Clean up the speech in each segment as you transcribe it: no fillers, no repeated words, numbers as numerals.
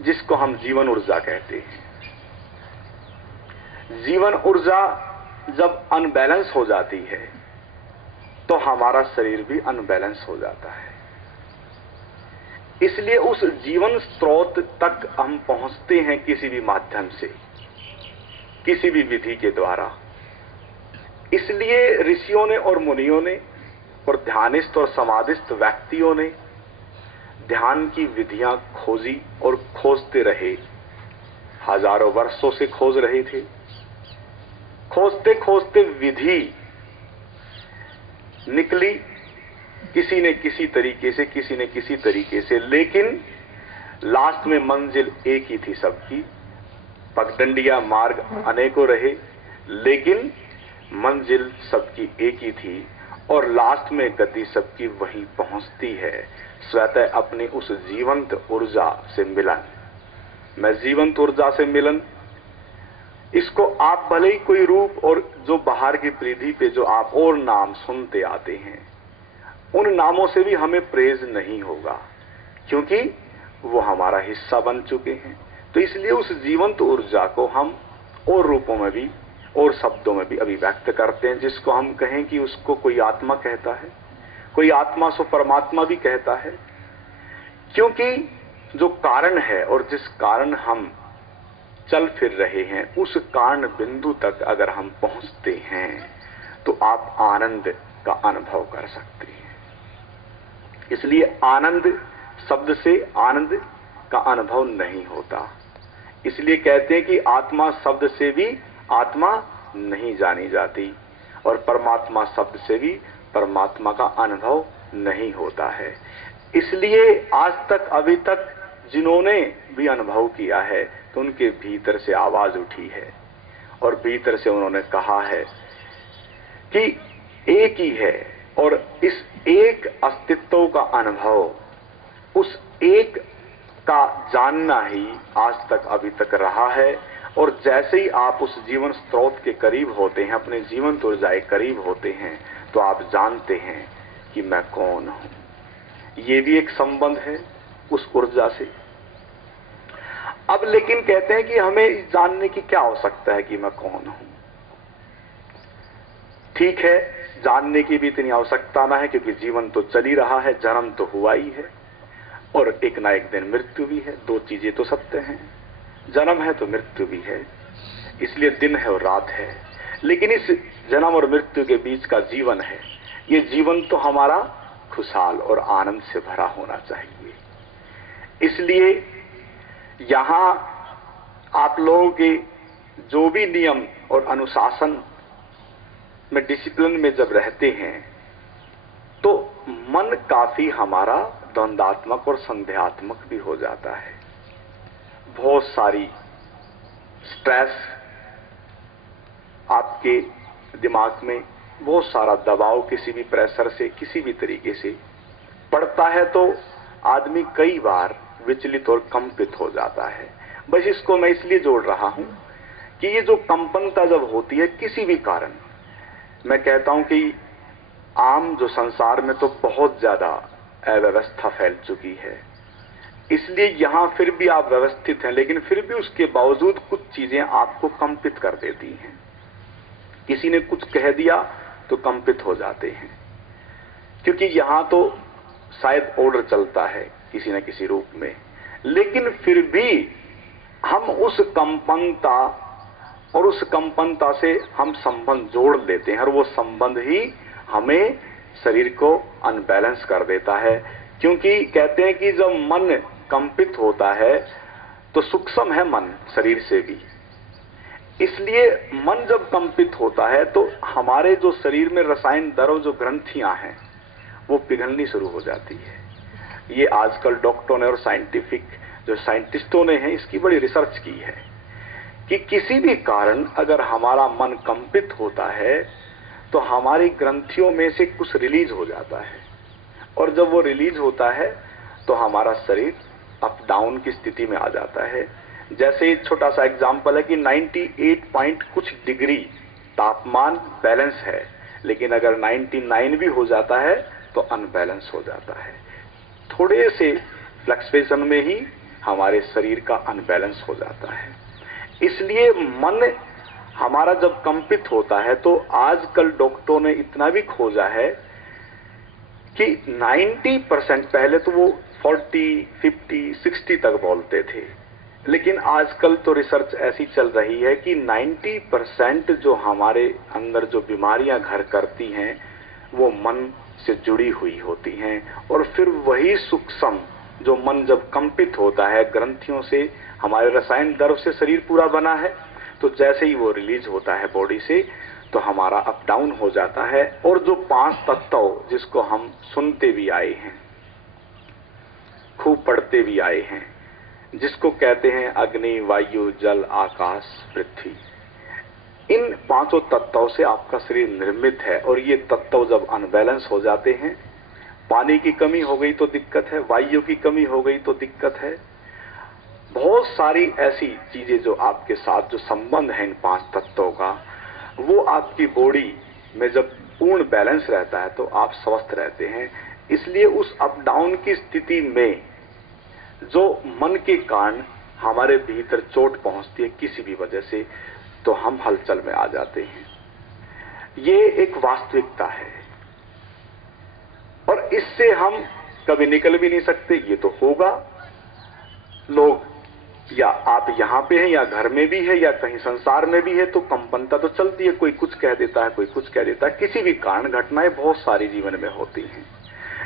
जिसको हम जीवन ऊर्जा कहते हैं। जीवन ऊर्जा जब अनबैलेंस हो जाती है तो हमारा शरीर भी अनबैलेंस हो जाता है। इसलिए उस जीवन स्रोत तक हम पहुंचते हैं किसी भी माध्यम से, किसी भी विधि के द्वारा। इसलिए ऋषियों ने और मुनियों ने और ध्यानिस्त और समाधिस्थ व्यक्तियों ने ध्यान की विधियां खोजी और खोजते रहे। हजारों वर्षों से खोज रहे थे। खोजते खोजते विधि निकली, किसी ने किसी तरीके से, किसी ने किसी तरीके से, लेकिन लास्ट में मंजिल एक ही थी सबकी। पगडंडिया मार्ग अनेकों रहे, लेकिन मंजिल सबकी एक ही थी और लास्ट में गति सबकी वही पहुंचती है, स्वतः अपनी उस जीवंत ऊर्जा से मिलन। मैं जीवंत ऊर्जा से मिलन, इसको आप भले ही कोई रूप और जो बाहर की परिधि पे जो आप और नाम सुनते आते हैं, उन नामों से भी हमें प्रेज नहीं होगा, क्योंकि वो हमारा हिस्सा बन चुके हैं। तो इसलिए उस जीवंत ऊर्जा को हम और रूपों में भी और शब्दों में भी अभिव्यक्त करते हैं, जिसको हम कहें कि उसको कोई आत्मा कहता है, कोई आत्मा सो परमात्मा भी कहता है। क्योंकि जो कारण है और जिस कारण हम चल फिर रहे हैं, उस कारण बिंदु तक अगर हम पहुंचते हैं तो आप आनंद का अनुभव कर सकते हैं। इसलिए आनंद शब्द से आनंद का अनुभव नहीं होता। इसलिए कहते हैं कि आत्मा शब्द से भी आत्मा नहीं जानी जाती और परमात्मा शब्द से भी परमात्मा का अनुभव नहीं होता है। इसलिए आज तक, अभी तक जिन्होंने भी अनुभव किया है तो उनके भीतर से आवाज उठी है और भीतर से उन्होंने कहा है कि एक ही है, और इस एक अस्तित्व का अनुभव, उस एक का जानना ही आज तक अभी तक रहा है। और जैसे ही आप उस जीवन स्रोत के करीब होते हैं, अपने जीवन ऊर्जा के करीब होते हैं, तो आप जानते हैं कि मैं कौन हूं। ये भी एक संबंध है उस ऊर्जा से। अब लेकिन कहते हैं कि हमें जानने की क्या आवश्यकता है कि मैं कौन हूं। ठीक है, जानने की भी इतनी आवश्यकता ना है, क्योंकि जीवन तो चल ही रहा है, जन्म तो हुआ ही है और एक ना एक दिन मृत्यु भी है। दो चीजें तो सत्य हैं, जन्म है तो मृत्यु भी है, इसलिए दिन है और रात है। लेकिन इस जन्म और मृत्यु के बीच का जीवन है, ये जीवन तो हमारा खुशहाल और आनंद से भरा होना चाहिए। इसलिए यहां आप लोगों के जो भी नियम और अनुशासन में, डिसिप्लिन में जब रहते हैं, तो मन काफी हमारा द्वंद्वात्मक और संदेहात्मक भी हो जाता है। बहुत सारी स्ट्रेस आपके दिमाग में, बहुत सारा दबाव किसी भी प्रेशर से, किसी भी तरीके से पड़ता है, तो आदमी कई बार विचलित और कंपित हो जाता है। बस इसको मैं इसलिए जोड़ रहा हूं कि ये जो कंपनता जब होती है किसी भी कारण, मैं कहता हूं कि आम जो संसार में तो बहुत ज्यादा अव्यवस्था फैल चुकी है, इसलिए यहां फिर भी आप व्यवस्थित हैं, लेकिन फिर भी उसके बावजूद कुछ चीजें आपको कंपित कर देती हैं। किसी ने कुछ कह दिया तो कंपित हो जाते हैं, क्योंकि यहां तो शायद ऑर्डर चलता है किसी न किसी रूप में, लेकिन फिर भी हम उस कंपनता और उस कंपनता से हम संबंध जोड़ लेते हैं, और वो संबंध ही हमें शरीर को अनबैलेंस कर देता है। क्योंकि कहते हैं कि जब मन कंपित होता है तो सूक्ष्म है मन शरीर से भी, इसलिए मन जब कंपित होता है तो हमारे जो शरीर में रसायन द्रव्य, जो ग्रंथियां हैं, वो पिघलनी शुरू हो जाती है। ये आजकल डॉक्टरों ने और साइंटिफिक जो साइंटिस्टों ने हैं, इसकी बड़ी रिसर्च की है कि किसी भी कारण अगर हमारा मन कंपित होता है तो हमारी ग्रंथियों में से कुछ रिलीज हो जाता है, और जब वो रिलीज होता है तो हमारा शरीर अप डाउन की स्थिति में आ जाता है। जैसे एक छोटा सा एग्जाम्पल है कि 98 पॉइंट कुछ डिग्री तापमान बैलेंस है, लेकिन अगर 99 भी हो जाता है तो अनबैलेंस हो जाता है। थोड़े से फ्लक्चुएशन में ही हमारे शरीर का अनबैलेंस हो जाता है। इसलिए मन हमारा जब कंपित होता है तो आजकल डॉक्टरों ने इतना भी खोजा है कि 90%, पहले तो वो 40, 50, 60 तक बोलते थे, लेकिन आजकल तो रिसर्च ऐसी चल रही है कि 90% जो हमारे अंदर जो बीमारियां घर करती हैं वो मन से जुड़ी हुई होती हैं। और फिर वही सूक्ष्म जो मन जब कंपित होता है ग्रंथियों से, हमारे रसायन द्रव्य से शरीर पूरा बना है, तो जैसे ही वो रिलीज होता है बॉडी से तो हमारा अप डाउन हो जाता है। और जो 5 तत्व जिसको हम सुनते भी आए हैं, खूब पढ़ते भी आए हैं, जिसको कहते हैं अग्नि, वायु, जल, आकाश, पृथ्वी, इन 5 तत्वों से आपका शरीर निर्मित है। और ये तत्व जब अनबैलेंस हो जाते हैं, पानी की कमी हो गई तो दिक्कत है, वायु की कमी हो गई तो दिक्कत है, बहुत सारी ऐसी चीजें जो आपके साथ जो संबंध है इन 5 तत्वों का, वो आपकी बॉडी में जब पूर्ण बैलेंस रहता है तो आप स्वस्थ रहते हैं। इसलिए उस अप डाउन की स्थिति में जो मन के कारण हमारे भीतर चोट पहुंचती है किसी भी वजह से, तो हम हलचल में आ जाते हैं। ये एक वास्तविकता है और इससे हम कभी निकल भी नहीं सकते। ये तो होगा, लोग, या आप यहां पे हैं या घर में भी है या कहीं संसार में भी है, तो कंपनता तो चलती है, कोई कुछ कह देता है, कोई कुछ कह देता है, किसी भी कारण घटनाएं बहुत सारी जीवन में होती हैं।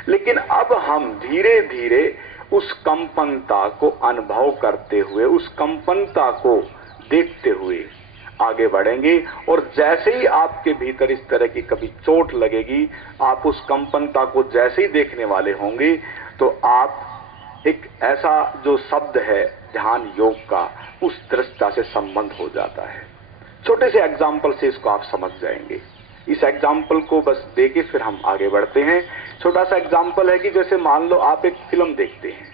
लेकिन अब हम धीरे धीरे उस कंपनता को अनुभव करते हुए, उस कंपनता को देखते हुए आगे बढ़ेंगे। और जैसे ही आपके भीतर इस तरह की कभी चोट लगेगी, आप उस कंपनता को जैसे ही देखने वाले होंगे तो आप एक ऐसा जो शब्द है ध्यान योग का, उस दृष्टता से संबंध हो जाता है। छोटे से एग्जाम्पल से इसको आप समझ जाएंगे। इस एग्जाम्पल को बस देके फिर हम आगे बढ़ते हैं। छोटा सा एग्जाम्पल है कि जैसे मान लो आप एक फिल्म देखते हैं,